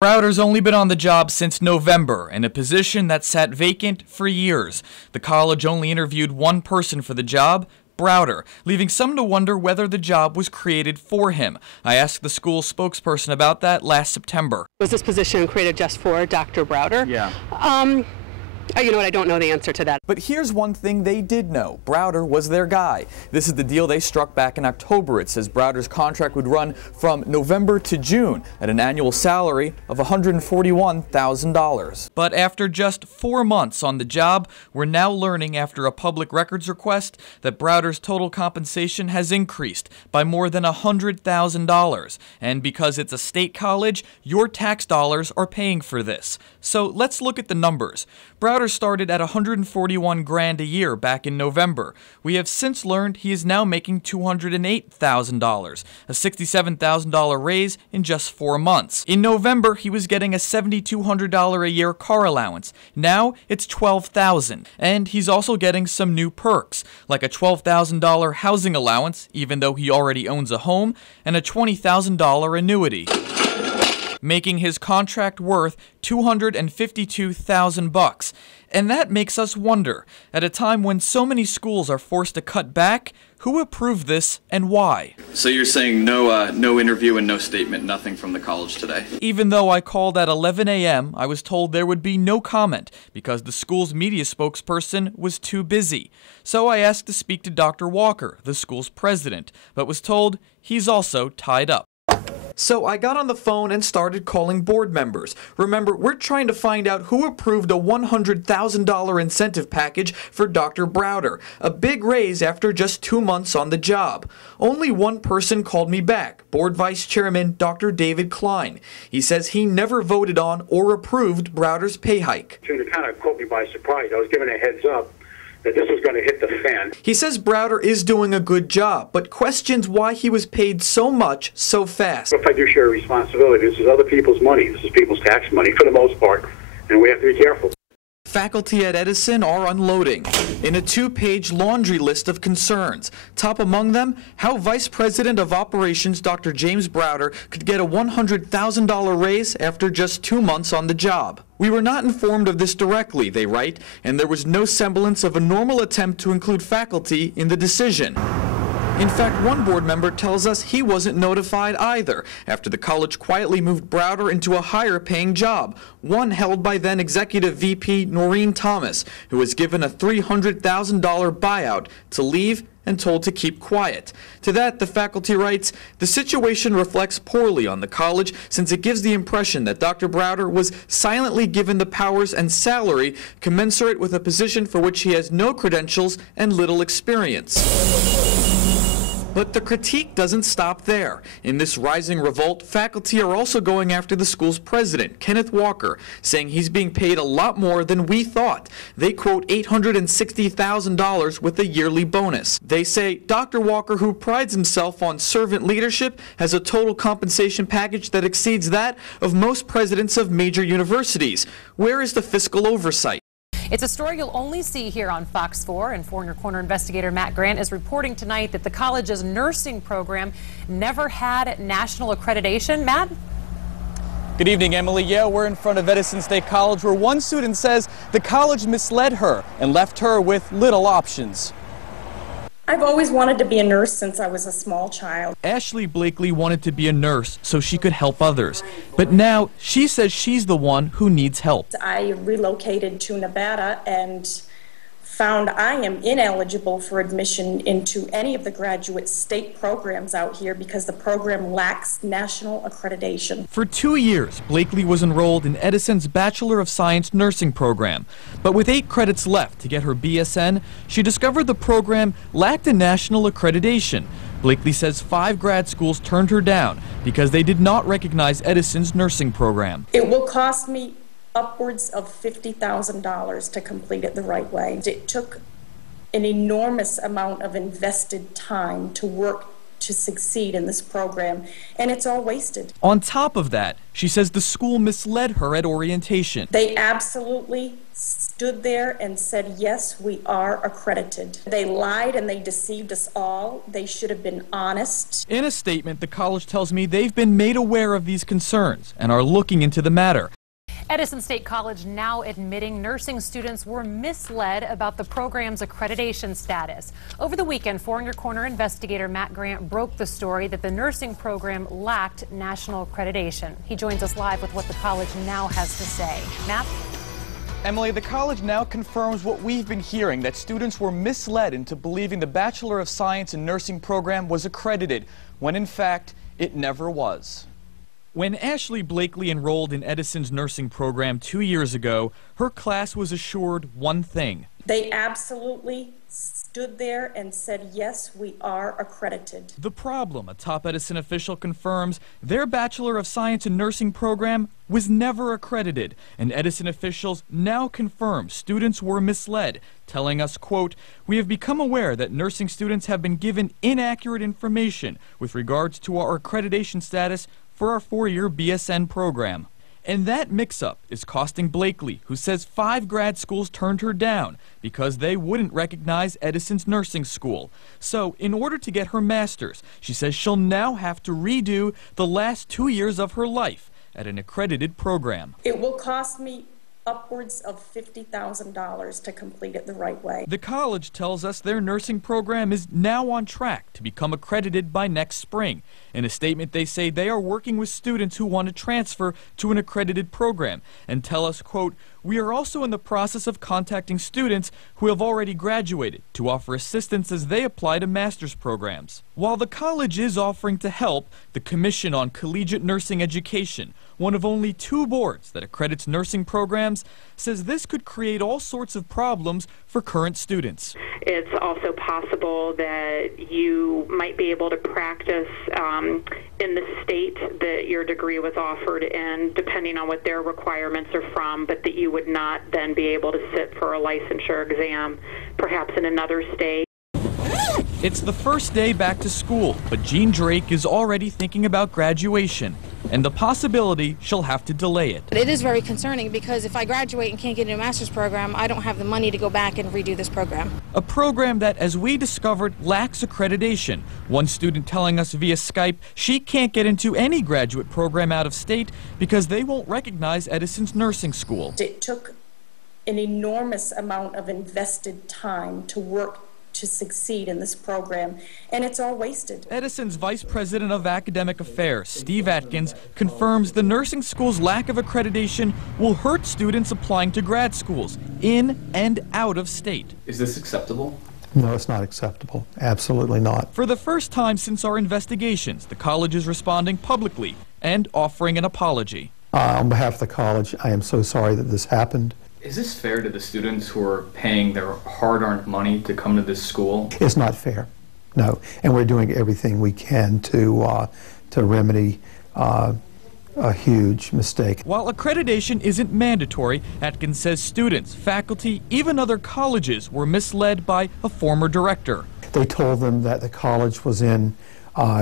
Browder's only been on the job since November, in a position that sat vacant for years. The college only interviewed one person for the job, Browder, leaving some to wonder whether the job was created for him. I asked the school spokesperson about that last September. Was this position created just for Dr. Browder? Yeah. You know what, I don't know the answer to that. But here's one thing they did know. Browder was their guy. This is the deal they struck back in October. It says Browder's contract would run from November to June at an annual salary of $141,000. But after just 4 months on the job, we're now learning after a public records request that Browder's total compensation has increased by more than $100,000. And because it's a state college, your tax dollars are paying for this. So let's look at the numbers. Browder started at $141,000 a year back in November. We have since learned he is now making $208,000, a $67,000 raise in just 4 months. In November, he was getting a $7,200 a year car allowance. Now it's $12,000, and he's also getting some new perks, like a $12,000 housing allowance, even though he already owns a home, and a $20,000 annuity, making his contract worth $252,000. And that makes us wonder, at a time when so many schools are forced to cut back, who approved this and why? So you're saying no interview and no statement, nothing from the college today? Even though I called at 11 a.m., I was told there would be no comment because the school's media spokesperson was too busy. So I asked to speak to Dr. Walker, the school's president, but was told he's also tied up. So I got on the phone and started calling board members. Remember, we're trying to find out who approved a $100,000 incentive package for Dr. Browder, a big raise after just 2 months on the job. Only one person called me back, Board Vice Chairman Dr. David Klein. He says he never voted on or approved Browder's pay hike. It kind of caught me by surprise. I was given a heads up that this was going to hit the fan. He says Browder is doing a good job, but questions why he was paid so much so fast. A fiduciary responsibility. This is other people's money. This is people's tax money for the most part, and we have to be careful. Faculty at Edison are unloading in a 2-page laundry list of concerns. Top among them, how Vice President of Operations Dr. James Browder could get a $100,000 raise after just 2 months on the job. We were not informed of this directly, they write, and there was no semblance of a normal attempt to include faculty in the decision. In fact, one board member tells us he wasn't notified either after the college quietly moved Browder into a higher-paying job, one held by then Executive VP Noreen Thomas, who was given a $300,000 buyout to leave and told to keep quiet. To that, the faculty writes, the situation reflects poorly on the college since it gives the impression that Dr. Browder was silently given the powers and salary commensurate with a position for which he has no credentials and little experience. But the critique doesn't stop there. In this rising revolt, faculty are also going after the school's president, Kenneth Walker, saying he's being paid a lot more than we thought. They quote $860,000 with a yearly bonus. They say Dr. Walker, who prides himself on servant leadership, has a total compensation package that exceeds that of most presidents of major universities. Where is the fiscal oversight? It's a story you'll only see here on Fox 4, and Four in Your Corner investigator Matt Grant is reporting tonight that the college's nursing program never had national accreditation. Matt? Good evening, Emily. Yeah, we're in front of Edison State College, where one student says the college misled her and left her with little options. I've always wanted to be a nurse since I was a small child. Ashley Blakely wanted to be a nurse so she could help others. But now she says she's the one who needs help. I relocated to Nevada and found I am ineligible for admission into any of the graduate state programs out here because the program lacks national accreditation. For 2 years, Blakely was enrolled in Edison's Bachelor of Science nursing program. But with 8 credits left to get her BSN, she discovered the program lacked a national accreditation. Blakely says 5 grad schools turned her down because they did not recognize Edison's nursing program. It will cost me upwards of $50,000 to complete it the right way. It took an enormous amount of invested time to work to succeed in this program, and it's all wasted. On top of that, she says the school misled her at orientation. They absolutely stood there and said, yes, we are accredited. They lied and they deceived us all. They should have been honest. In a statement, the college tells me they've been made aware of these concerns and are looking into the matter. Edison State College now admitting nursing students were misled about the program's accreditation status. Over the weekend, Four in Your Corner investigator Matt Grant broke the story that the nursing program lacked national accreditation. He joins us live with what the college now has to say. Matt? Emily, the college now confirms what we've been hearing, that students were misled into believing the Bachelor of Science in Nursing program was accredited, when in fact, it never was. When Ashley Blakely enrolled in Edison's nursing program 2 years ago, her class was assured one thing. They absolutely stood there and said, yes, we are accredited. The problem, a top Edison official confirms, their Bachelor of Science in Nursing program was never accredited, and Edison officials now confirm students were misled, telling us, quote, "We have become aware that nursing students have been given inaccurate information with regards to our accreditation status for our 4-year BSN program." And that mix-up is costing Blakely, who says 5 grad schools turned her down because they wouldn't recognize Edison's nursing school. So, in order to get her master's, she says she'll now have to redo the last 2 years of her life at an accredited program. It will cost me upwards of $50,000 to complete it the right way. The college tells us their nursing program is now on track to become accredited by next spring. In a statement, they say they are working with students who want to transfer to an accredited program and tell us, quote, "We are also in the process of contacting students who have already graduated to offer assistance as they apply to master's programs." While the college is offering to help, the Commission on Collegiate Nursing Education, one of only 2 boards that accredits nursing programs, says this could create all sorts of problems for current students. It's also possible that you might be able to practice in the state that your degree was offered in, depending on what their requirements are from, but that you would not then be able to sit for a licensure exam, perhaps in another state. It's the first day back to school, but Jean Drake is already thinking about graduation and the possibility she'll have to delay it. It is very concerning because if I graduate and can't get into a master's program, I don't have the money to go back and redo this program. A program that, as we discovered, lacks accreditation. One student telling us via Skype she can't get into any graduate program out of state because they won't recognize Edison's nursing school. It took an enormous amount of invested time to work to succeed in this program, and it's all wasted. Edison's Vice President of Academic Affairs, Steve Atkins, confirms the nursing school's lack of accreditation will hurt students applying to grad schools in and out of state. Is this acceptable? No, it's not acceptable. Absolutely not. For the first time since our investigations, the college is responding publicly and offering an apology. On behalf of the college, I am so sorry that this happened. Is this fair to the students who are paying their hard-earned money to come to this school? It's not fair, no. And we're doing everything we can to remedy a huge mistake. While accreditation isn't mandatory, Atkins says students, faculty, even other colleges were misled by a former director. They told them that the college was in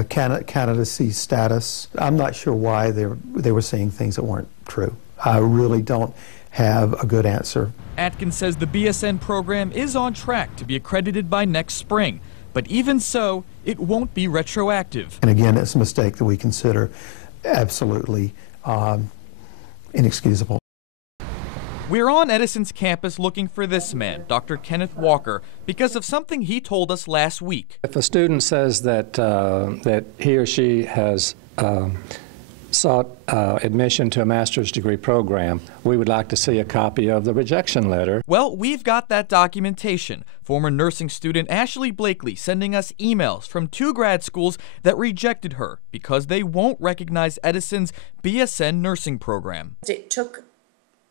candidacy status. I'm not sure why they were saying things that weren't true. I really don't have a good answer. Atkins says the BSN program is on track to be accredited by next spring, but even so, it won't be retroactive. And again, it's a mistake that we consider absolutely inexcusable. We're on Edison's campus looking for this man, Dr. Kenneth Walker, because of something he told us last week. If a student says that, that he or she has sought admission to a master's degree program, we would like to see a copy of the rejection letter. Well, we've got that documentation. Former nursing student Ashley Blakely sending us emails from 2 grad schools that rejected her because they won't recognize Edison's BSN nursing program. It took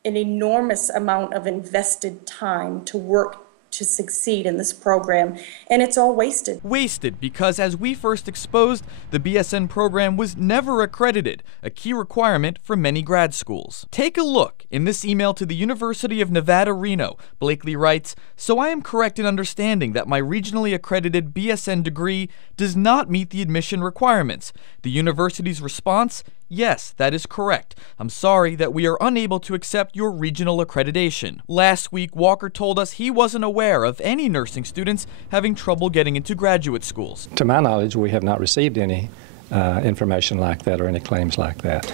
an enormous amount of invested time to work to succeed in this program, and it's all wasted. Wasted because, as we first exposed, the BSN program was never accredited, a key requirement for many grad schools. Take a look. In this email to the University of Nevada, Reno, Blakely writes, "So I am correct in understanding that my regionally accredited BSN degree does not meet the admission requirements. The university's response? Yes, that is correct. I'm sorry that we are unable to accept your regional accreditation." Last week, Walker told us he wasn't aware of any nursing students having trouble getting into graduate schools. To my knowledge, we have not received any information like that or any claims like that.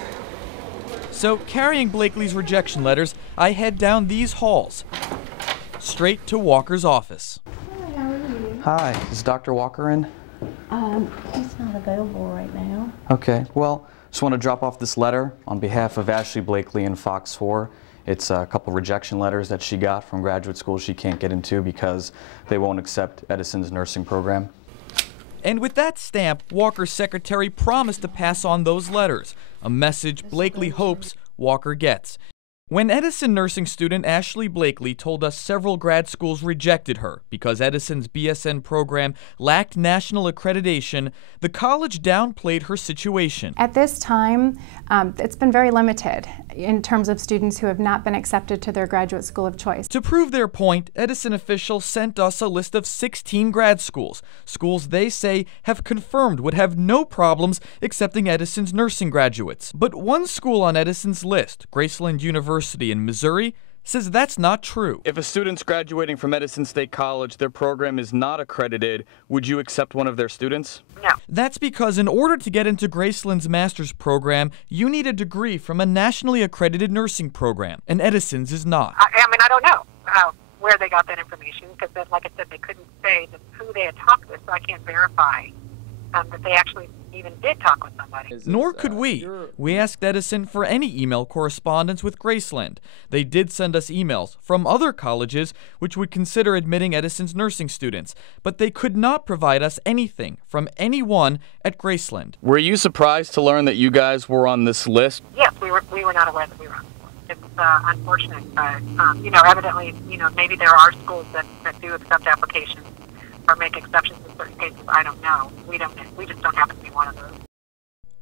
So, carrying Blakely's rejection letters, I head down these halls, straight to Walker's office. Hi, how are you? Hi, is Dr. Walker in? He's not available right now. Okay, well, just want to drop off this letter on behalf of Ashley Blakely and Fox 4. It's a couple rejection letters that she got from graduate schools she can't get into because they won't accept Edison's nursing program. And with that stamp, Walker's secretary promised to pass on those letters, a message Blakely hopes Walker gets. When Edison nursing student Ashley Blakely told us several grad schools rejected her because Edison's BSN program lacked national accreditation, the college downplayed her situation. At this time, it's been very limited in terms of students who have not been accepted to their graduate school of choice. To prove their point, Edison officials sent us a list of 16 grad schools, schools they say have confirmed would have no problems accepting Edison's nursing graduates. But one school on Edison's list, Graceland University in Missouri, says that's not true. If a student's graduating from Edison State College, their program is not accredited, would you accept one of their students? No. That's because in order to get into Graceland's master's program, you need a degree from a nationally accredited nursing program, and Edison's is not. I mean, I don't know where they got that information, because, like I said, they couldn't say who they had talked with, so I can't verify that they actually even did talk with somebody. Nor could we. We asked Edison for any email correspondence with Graceland. They did send us emails from other colleges which would consider admitting Edison's nursing students, but they could not provide us anything from anyone at Graceland. Were you surprised to learn that you guys were on this list? Yes, we were not aware that we were on this list. It's unfortunate, but evidently, maybe there are schools that do accept applications or make exceptions in certain cases. I don't know. We just don't happen to be one of those.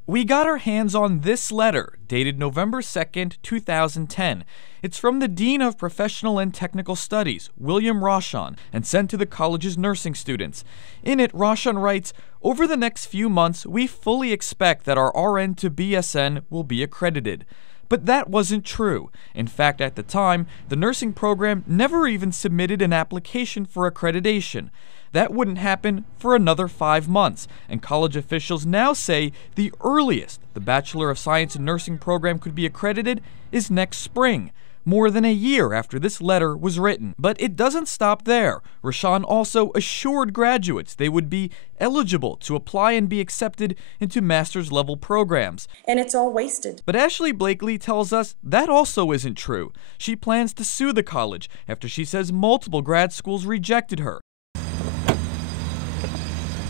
We got our hands on this letter, dated November 2nd, 2010. It's from the Dean of Professional and Technical Studies, William Rochon, and sent to the college's nursing students. In it, Rochon writes, "Over the next few months, we fully expect that our RN to BSN will be accredited." But that wasn't true. In fact, at the time, the nursing program never even submitted an application for accreditation. That wouldn't happen for another 5 months, and college officials now say the earliest the Bachelor of Science in Nursing program could be accredited is next spring, more than a year after this letter was written. But it doesn't stop there. Rochon also assured graduates they would be eligible to apply and be accepted into master's level programs. And it's all wasted. But Ashley Blakely tells us that also isn't true. She plans to sue the college after she says multiple grad schools rejected her.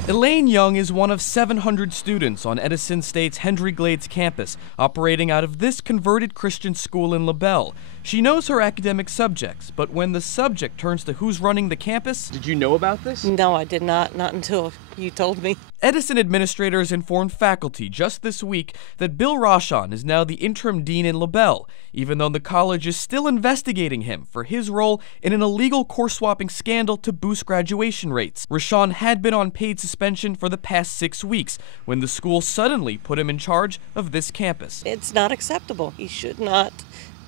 Elaine Young is one of 700 students on Edison State's Hendry Glades campus, operating out of this converted Christian school in LaBelle. She knows her academic subjects, but when the subject turns to who's running the campus... Did you know about this? No, I did not until you told me. Edison administrators informed faculty just this week that Bill Rochon is now the interim dean in LaBelle, even though the college is still investigating him for his role in an illegal course-swapping scandal to boost graduation rates. Rochon had been on paid suspension for the past 6 weeks when the school suddenly put him in charge of this campus. It's not acceptable. He should not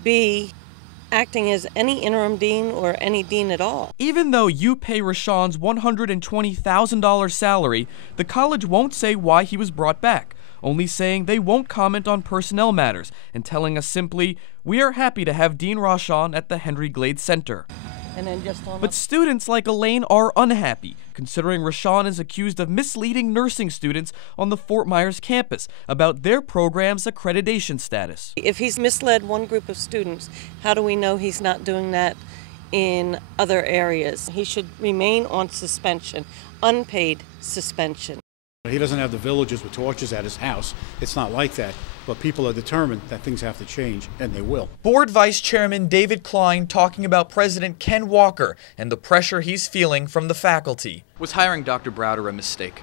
be acting as any interim dean or any dean at all. Even though you pay Rochon's $120,000 salary, the college won't say why he was brought back, only saying they won't comment on personnel matters and telling us simply, "We are happy to have Dean Rochon at the Hendry Glades Center." And then But students like Elaine are unhappy, considering Rochon is accused of misleading nursing students on the Fort Myers campus about their program's accreditation status. If he's misled one group of students, how do we know he's not doing that in other areas? He should remain on suspension, unpaid suspension. He doesn't have the villagers with torches at his house. It's not like that. but people are determined that things have to change, and they will. Board Vice Chairman David Klein talking about President Ken Walker and the pressure he's feeling from the faculty. Was hiring Dr. Browder a mistake?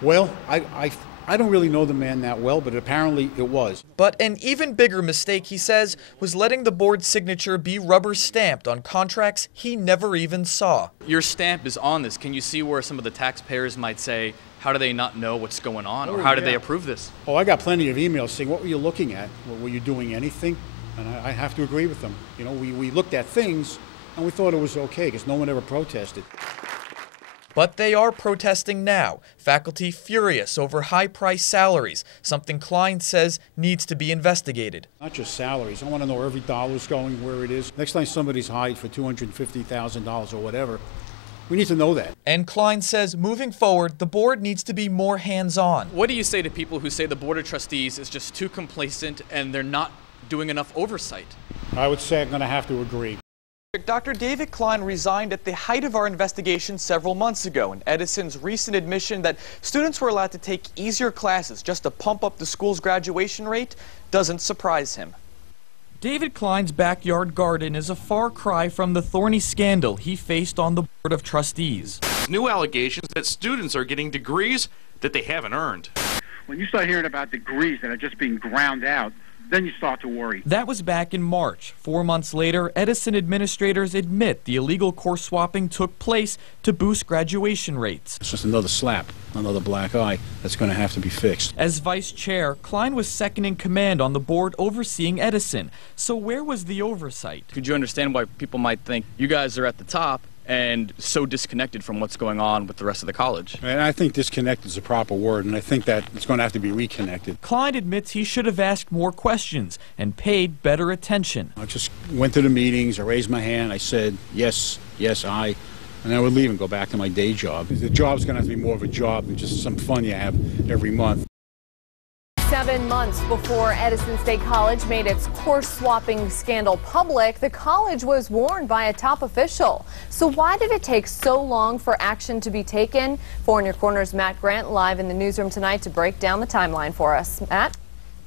Well, I don't really know the man that well, but apparently it was. But an even bigger mistake, he says, was letting the board's signature be rubber stamped on contracts he never even saw. Your stamp is on this. Can you see where some of the taxpayers might say, how do they not know what's going on, or how did they approve this? Oh, I got plenty of emails saying, what were you looking at? Were you doing anything? And I have to agree with them. You know, we looked at things and we thought it was okay because no one ever protested. But they are protesting now. Faculty furious over high-priced salaries, something Klein says needs to be investigated. Not just salaries. I want to know every dollar's going where it is. Next time somebody's hired for $250,000 or whatever, we need to know that. And Klein says moving forward, the board needs to be more hands-on. What do you say to people who say the Board of Trustees is just too complacent and they're not doing enough oversight? I would say I'm going to have to agree. Dr. David Klein resigned at the height of our investigation several months ago, and Edison's recent admission that students were allowed to take easier classes just to pump up the school's graduation rate doesn't surprise him. David Klein's backyard garden is a far cry from the thorny scandal he faced on the Board of Trustees. New allegations that students are getting degrees that they haven't earned. When you start hearing about degrees that are just being ground out, then you start to worry. That was back in March. 4 months later, Edison administrators admit the illegal course swapping took place to boost graduation rates. It's just another slap, another black eye that's going to have to be fixed. As vice chair, Klein was second in command on the board overseeing Edison. So where was the oversight? Could you understand why people might think you guys are at the top and so disconnected from what's going on with the rest of the college? And I think disconnected is a proper word, and I think that it's going to have to be reconnected. Klein admits he should have asked more questions and paid better attention. I just went to the meetings, I raised my hand, I said, yes, yes, I, and I would leave and go back to my day job. The job's going to have to be more of a job than just some fun you have every month. 7 months before Edison State College made its course swapping scandal public, the college was warned by a top official. So why did it take so long for action to be taken? 4 in Your Corner's Matt Grant live in the newsroom tonight to break down the timeline for us. Matt?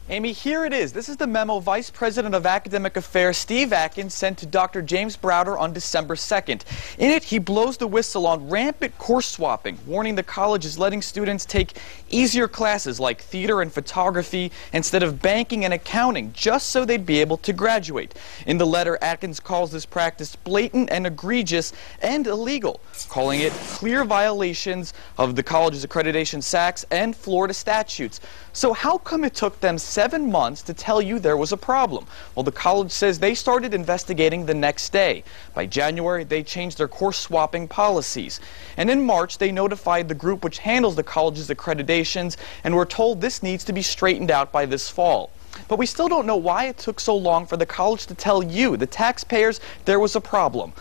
Amy, here it is. This is the memo Vice President of Academic Affairs Steve Atkins sent to Dr. James Browder on December 2nd. In it, he blows the whistle on rampant course swapping, warning the college is letting students take easier classes like theater and photography instead of banking and accounting, just so they'd be able to graduate. In the letter, Atkins calls this practice blatant and egregious and illegal, calling it clear violations of the college's accreditation SACs and Florida statutes. So how come it took them 7 months to tell you there was a problem? Well, the college says they started investigating the next day. By January, they changed their course swapping policies. And in March, they notified the group which handles the college's accreditations and were told this needs to be straightened out by this fall. But we still don't know why it took so long for the college to tell you, the taxpayers, there was a problem.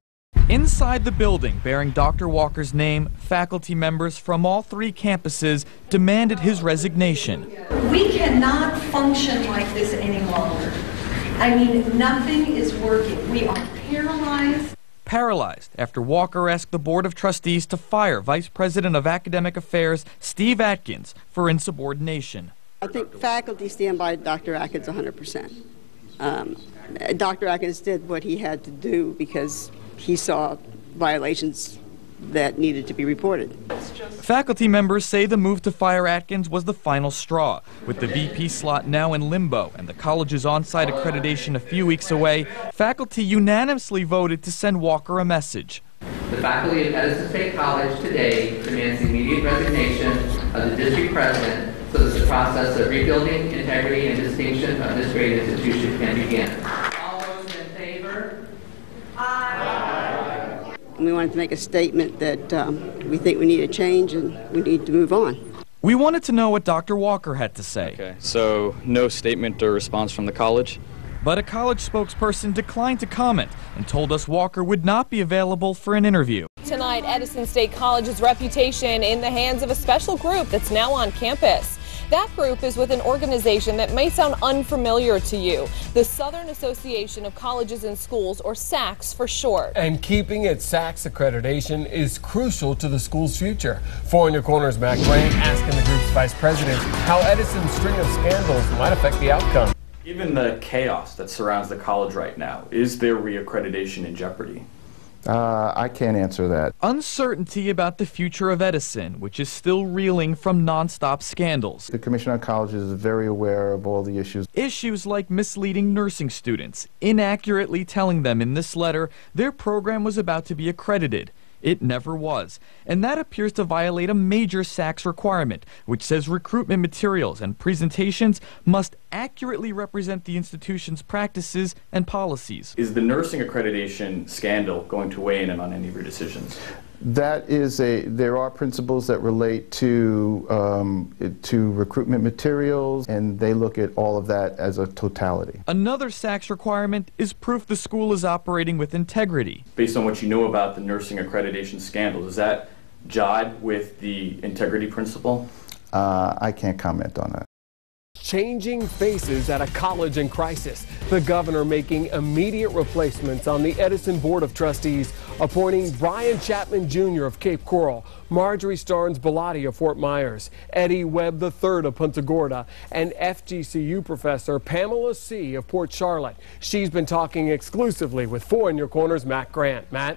Inside the building, bearing Dr. Walker's name, faculty members from all 3 campuses demanded his resignation. We cannot function like this any longer. I mean, nothing is working. We are paralyzed. Paralyzed after Walker asked the Board of Trustees to fire Vice President of Academic Affairs Steve Atkins for insubordination. I think faculty stand by Dr. Atkins 100%. Dr. Atkins did what he had to do because he saw violations that needed to be reported. Faculty members say the move to fire Atkins was the final straw. With the VP slot now in limbo and the college's on-site accreditation a few weeks away, faculty unanimously voted to send Walker a message. The faculty of Edison State College today demands the immediate resignation of the district president so that the process of rebuilding integrity and distinction of this great institution can begin. All those in favor? We wanted to make a statement that we think we need a change and we need to move on. We wanted to know what Dr. Walker had to say. Okay, so no statement or response from the college? But a college spokesperson declined to comment and told us Walker would not be available for an interview. Tonight, Edison State College's reputation in the hands of a special group that's now on campus. That group is with an organization that may sound unfamiliar to you, the Southern Association of Colleges and Schools, or SACS for short. And keeping its SACS accreditation is crucial to the school's future. 4 in Your Corner's Matt Grant asking the group's vice president how Edison's string of scandals might affect the outcome. Given the chaos that surrounds the college right now, is their reaccreditation in jeopardy? I can't answer that. Uncertainty about the future of Edison, which is still reeling from nonstop scandals. The Commission on Colleges is very aware of all the issues. Issues like misleading nursing students, inaccurately telling them in this letter their program was about to be accredited. It never was. And that appears to violate a major SACS requirement, which says recruitment materials and presentations must accurately represent the institution's practices and policies. Is the nursing accreditation scandal going to weigh in on any of your decisions? There are principles that relate to recruitment materials, and they look at all of that as a totality. Another SACS requirement is proof the school is operating with integrity. Based on what you know about the nursing accreditation scandal, does that jibe with the integrity principle? I can't comment on that. Changing faces at a college in crisis. The governor making immediate replacements on the Edison Board of Trustees, appointing Brian Chapman Jr. of Cape Coral, Marjorie Starnes Bellotti of Fort Myers, Eddie Webb III of Punta Gorda, and FGCU professor Pamela C. of Port Charlotte. She's been talking exclusively with 4 in Your Corner's Matt Grant. Matt?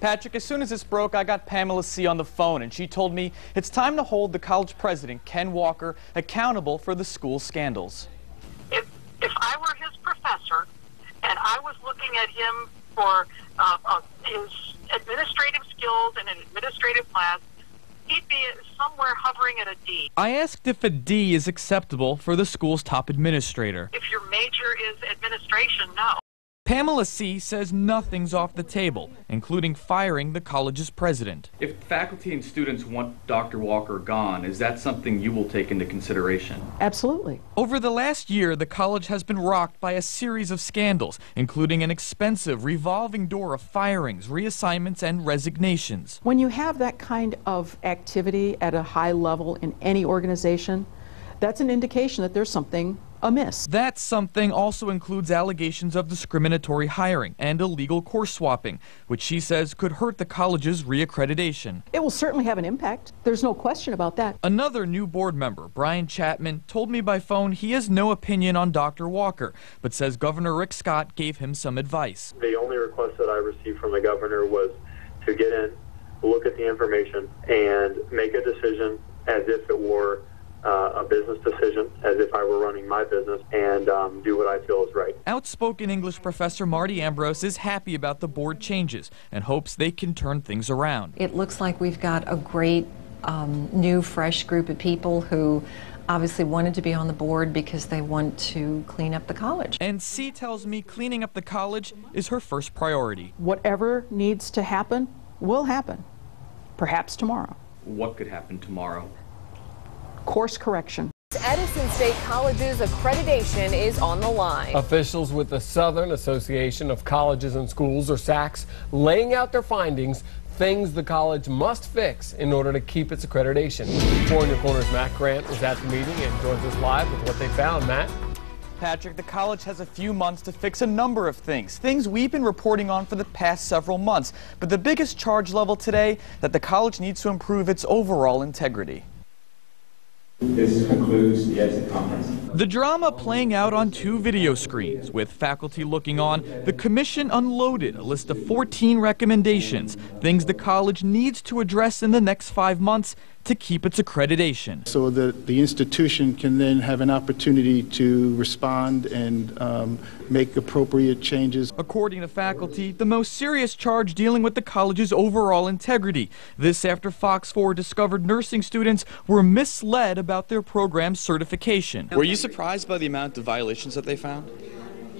Patrick, as soon as this broke, I got Pamela C. on the phone, and she told me it's time to hold the college president, Ken Walker, accountable for the school scandals. If I were his professor and I was looking at him for his administrative skills in an administrative class, he'd be somewhere hovering at a D. I asked if a D is acceptable for the school's top administrator. If your major is administration, no. Pamela C. says nothing's off the table, including firing the college's president. If faculty and students want Dr. Walker gone, is that something you will take into consideration? Absolutely. Over the last year, the college has been rocked by a series of scandals, including an expensive revolving door of firings, reassignments, and resignations. When you have that kind of activity at a high level in any organization, that's an indication that there's something amiss. That something also includes allegations of discriminatory hiring and illegal course swapping, which she says could hurt the college's reaccreditation. It will certainly have an impact. There's no question about that. Another new board member, Brian Chapman, told me by phone he has no opinion on Dr. Walker, but says Governor Rick Scott gave him some advice. The only request that I received from the governor was to get in, look at the information, and make a decision as if it were a business decision, as if I were running my business, and do what I feel is right. Outspoken English professor Marty Ambrose is happy about the board changes and hopes they can turn things around. It looks like we've got a great new, fresh group of people who obviously wanted to be on the board because they want to clean up the college. And C tells me cleaning up the college is her first priority. Whatever needs to happen will happen, perhaps tomorrow. What could happen tomorrow? Course correction. Edison State College's accreditation is on the line. Officials with the Southern Association of Colleges and Schools, or SACS, laying out their findings, things the college must fix in order to keep its accreditation. 4 in Your Corner's Matt Grant was at the meeting and joins us live with what they found. Matt? Patrick, the college has a few months to fix a number of things we've been reporting on for the past several months. But the biggest charge level today, that the college needs to improve its overall integrity. This concludes the exit conference. The drama playing out on 2 video screens. With faculty looking on, the commission unloaded a list of 14 recommendations, things the college needs to address in the next 5 months to keep its accreditation. So that the institution can then have an opportunity to respond and make appropriate changes. According to faculty, the most serious charge dealing with the college's overall integrity. This after Fox 4 discovered nursing students were misled about their program's certification. Were you surprised by the amount of violations that they found?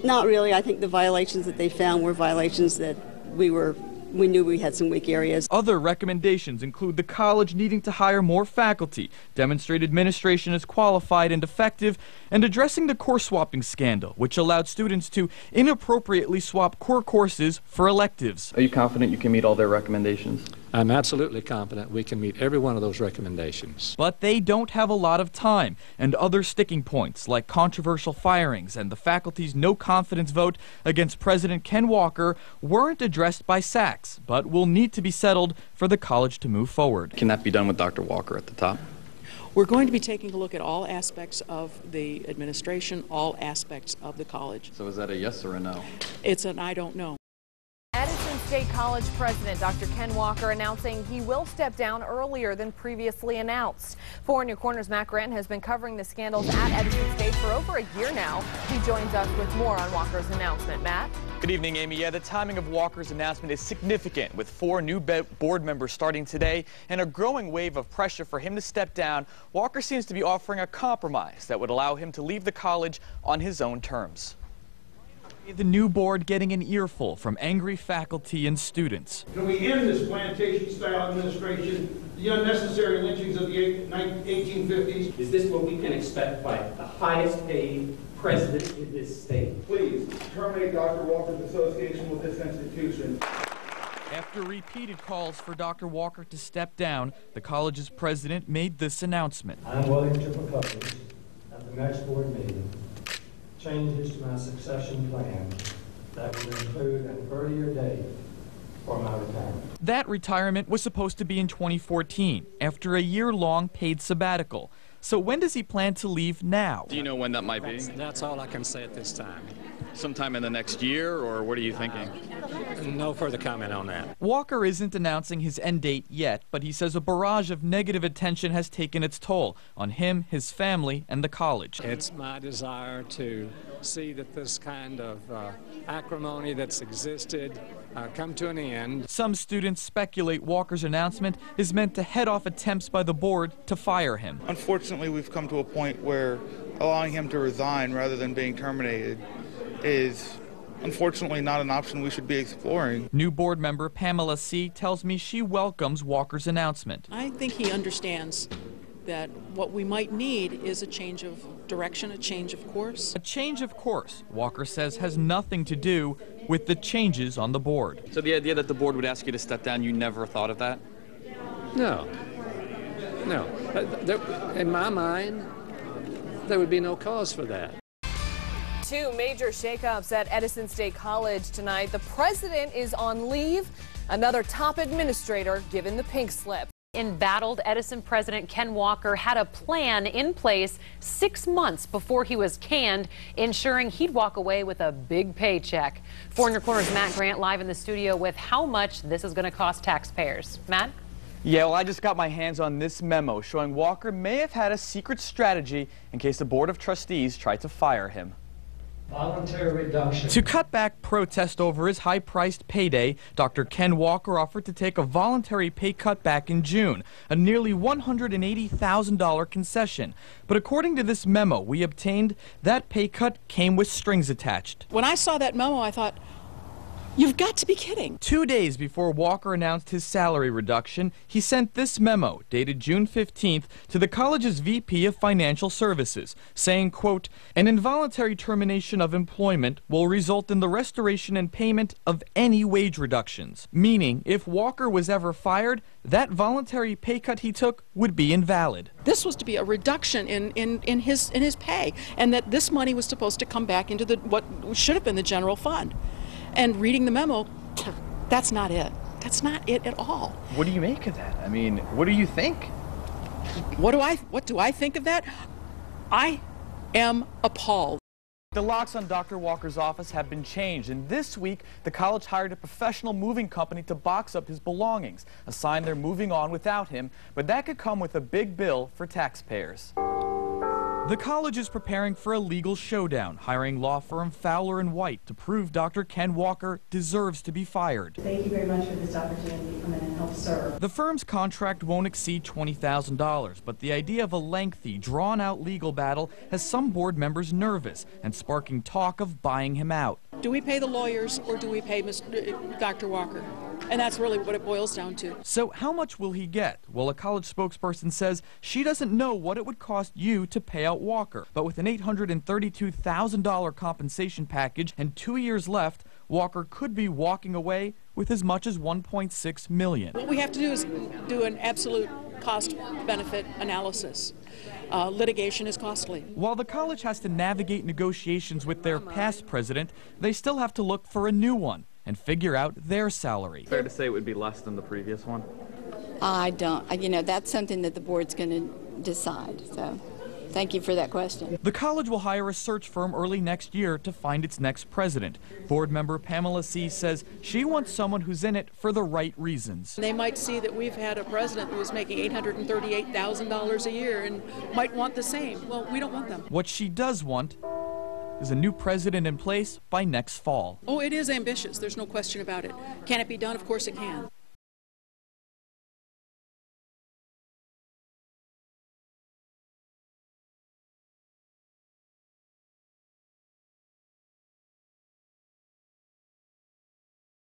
Not really. I think the violations that they found were violations that we knew we had some weak areas. Other recommendations include the college needing to hire more faculty, demonstrate administration is qualified and effective, and addressing the course swapping scandal, which allowed students to inappropriately swap core courses for electives. Are you confident you can meet all their recommendations? I'm absolutely confident we can meet every one of those recommendations. But they don't have a lot of time, and other sticking points like controversial firings and the faculty's no confidence vote against President Ken Walker weren't addressed by SACS, but will need to be settled for the college to move forward. Can that be done with Dr. Walker at the top? We're going to be taking a look at all aspects of the administration, all aspects of the college. So is that a yes or a no? It's an I don't know. Edison State College President Dr. Ken Walker announcing he will step down earlier than previously announced. 4 New Corners' Matt Grant has been covering the scandals at Edison State for over a year now. He joins us with more on Walker's announcement. Matt? Good evening, Amy. Yeah, the timing of Walker's announcement is significant, with 4 new board members starting today and a growing wave of pressure for him to step down. Walker seems to be offering a compromise that would allow him to leave the college on his own terms. The new board getting an earful from angry faculty and students. Can we end this plantation-style administration, the unnecessary lynchings of the 1850s? Is this what we can expect by the highest paid president in this state? Please, terminate Dr. Walker's association with this institution. After repeated calls for Dr. Walker to step down, the college's president made this announcement. I'm willing to propose at the next board meeting changes to my succession plan that would include an earlier date for my retirement. That retirement was supposed to be in 2014, after a year-long paid sabbatical. So when does he plan to leave now? Do you know when that might be? That's all I can say at this time. Sometime in the next year, or what are you thinking? No further comment on that. Walker isn't announcing his end date yet, but he says a barrage of negative attention has taken its toll on him, his family, and the college. It's my desire to see that this kind of acrimony that's existed come to an end. Some students speculate Walker's announcement is meant to head off attempts by the board to fire him. Unfortunately, we've come to a point where allowing him to resign rather than being terminated is unfortunately not an option we should be exploring. New board member Pamela C. tells me she welcomes Walker's announcement. I think he understands that what we might need is a change of direction, a change of course. A change of course, Walker says, has nothing to do with the changes on the board. So the idea that the board would ask you to step down, you never thought of that? No. No. In my mind, there would be no cause for that. 2 major shakeups at Edison State College tonight. The president is on leave. Another top administrator given the pink slip. Embattled Edison President Ken Walker had a plan in place 6 months before he was canned, ensuring he'd walk away with a big paycheck. 4 New Corners' Matt Grant live in the studio with how much this is going to cost taxpayers. Matt? Yeah, well, I just got my hands on this memo showing Walker may have had a secret strategy in case the Board of Trustees tried to fire him. Voluntary reduction. To cut back protest over his high-priced payday, Dr. Ken Walker offered to take a voluntary pay cut back in June, a nearly $180,000 concession. But according to this memo we obtained, that pay cut came with strings attached. When I saw that memo, I thought, you've got to be kidding. 2 days before Walker announced his salary reduction, he sent this memo, dated June 15th, to the college's VP of Financial Services, saying, quote, an involuntary termination of employment will result in the restoration and payment of any wage reductions. Meaning, if Walker was ever fired, that voluntary pay cut he took would be invalid. This was to be a reduction in his pay, and that this money was supposed to come back into what should have been the general fund. And reading the memo, that's not it. That's not it at all. What do you make of that? I mean, what do you think? What do I think of that? I am appalled. The locks on Dr. Walker's office have been changed, and this week the college hired a professional moving company to box up his belongings, a sign they're moving on without him, but that could come with a big bill for taxpayers. The college is preparing for a legal showdown, hiring law firm Fowler & White to prove Dr. Ken Walker deserves to be fired. Thank you very much for this opportunity to come in and help serve. The firm's contract won't exceed $20,000, but the idea of a lengthy, drawn-out legal battle has some board members nervous and sparking talk of buying him out. Do we pay the lawyers or do we pay Dr. Walker? And that's really what it boils down to. So how much will he get? Well, a college spokesperson says she doesn't know what it would cost you to pay out Walker. But with an $832,000 compensation package and 2 years left, Walker could be walking away with as much as $1.6 million. What we have to do is do an absolute cost-benefit analysis. Litigation is costly. While the college has to navigate negotiations with their past president, they still have to look for a new one and figure out their salary. Fair to say it would be less than the previous one? I don't. That's something that the board's going to decide. So thank you for that question. The college will hire a search firm early next year to find its next president. Board member Pamela C. says she wants someone who's in it for the right reasons. They might see that we've had a president who was making $838,000 a year and might want the same. Well, we don't want them. What she does want is a new president in place by next fall. Oh, it is ambitious. There's no question about it. Can it be done? Of course it can.